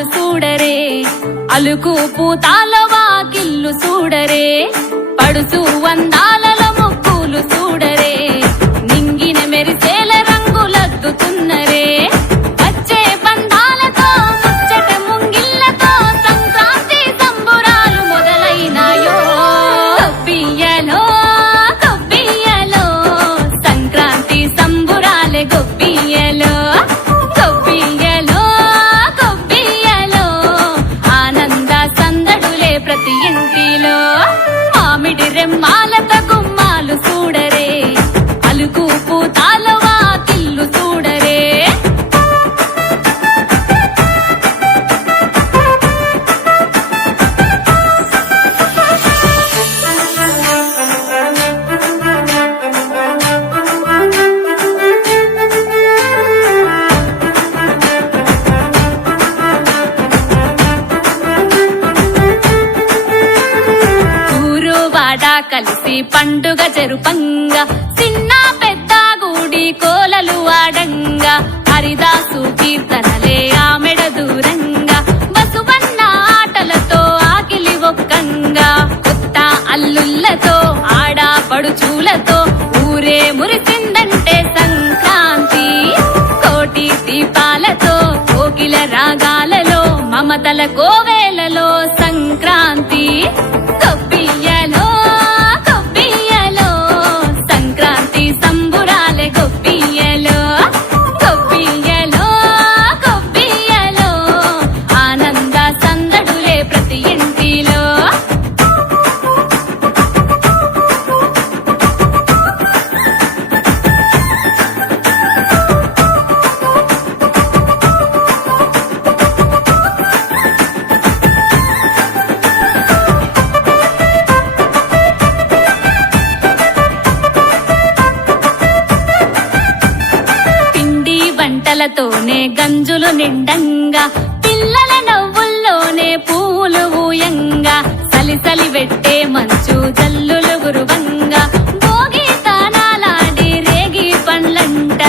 గుమ్మాలు చూడరే, అలుకు పూతాల వాకిల్లు చూడరే, పడుసు వందాలలో ముక్కులు చూడరే, నింగిన మెరిసేల రంగులద్దుతున్నరే, వచ్చే బంధాలతో ముచ్చట ముంగిళ్ళతో సంక్రాంతి సంబురాలు మొదలైనాయో. గొప్పియ్యలో గొప్పియ్యలో సంక్రాంతి సంబురాలే గొప్పియ్యలో, గొప్పియ్యలో గొప్పియ్యలో ఆనంద సందడులే ప్రతి ఇంటిలో. మామిడి రెమ్మాలత గుమ్మాలు చూడరే, అలుకు పూతాల వాకిల్లు చూడరే. ఊరు వాడ కలిసి పండుగ జరుపంగా, చిన్న పెద్ద గుడి కోలలు ఆడంగా, హరిదాసు కీర్తనలే ఆమెడ దూరంగా, బసువన్న ఆటలతో ఆకిలి ఒక్కంగా, కొత్త అల్లుళ్ళతో ఆడపడుచులతో ఊరే మురిసిందంటే సంక్రాంతి. కోటి దీపాలతో కోకిల రాగాలలో మమతల కోవేలలో సంక్రాంతి. గొప్పియ్యలో గొప్పియ్యలో సంక్రాంతి సంబురాలే గొప్పియ్యలో, గొప్పియ్యలో గొప్పియ్యలో ఆనంద సందడులే ప్రతి ఇంటిలో. పిండి వంటలతోనే గంజులు నిండంగా, పిల్లల నవ్వుల్లోనే పూలు ఊయంగా, సలిసలి వెట్టే మంచు జల్లులు గురువంగా, భోగి తానాలాడి రేగి పండ్లంట,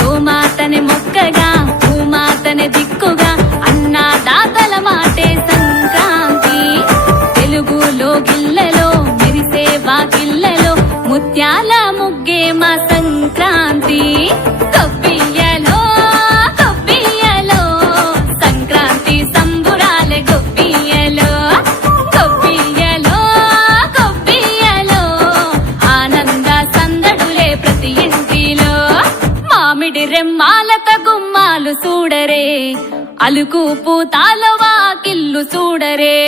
భూమాతని మొక్కగా భూమాతని దిక్కుగా అన్నదాతల మాటే సంక్రాంతి. తెలుగులో గిల్లలో మెరిసే వాకిళ్ళలో ముత్యాల ముగ్గే మా సంక్రాంతి. గొప్పియ్యలో గొప్పియ్యలో సంక్రాంతి సంబురాలే గొప్పియ్యలో, గొప్పియ్యలో గొప్పియ్యలో ఆనంద సందడులే ప్రతి ఇంటిలో. మామిడి రెమ్మాలత గుమ్మాలు చూడరే, అలుకు పూతాల వాకిల్లు చూడరే.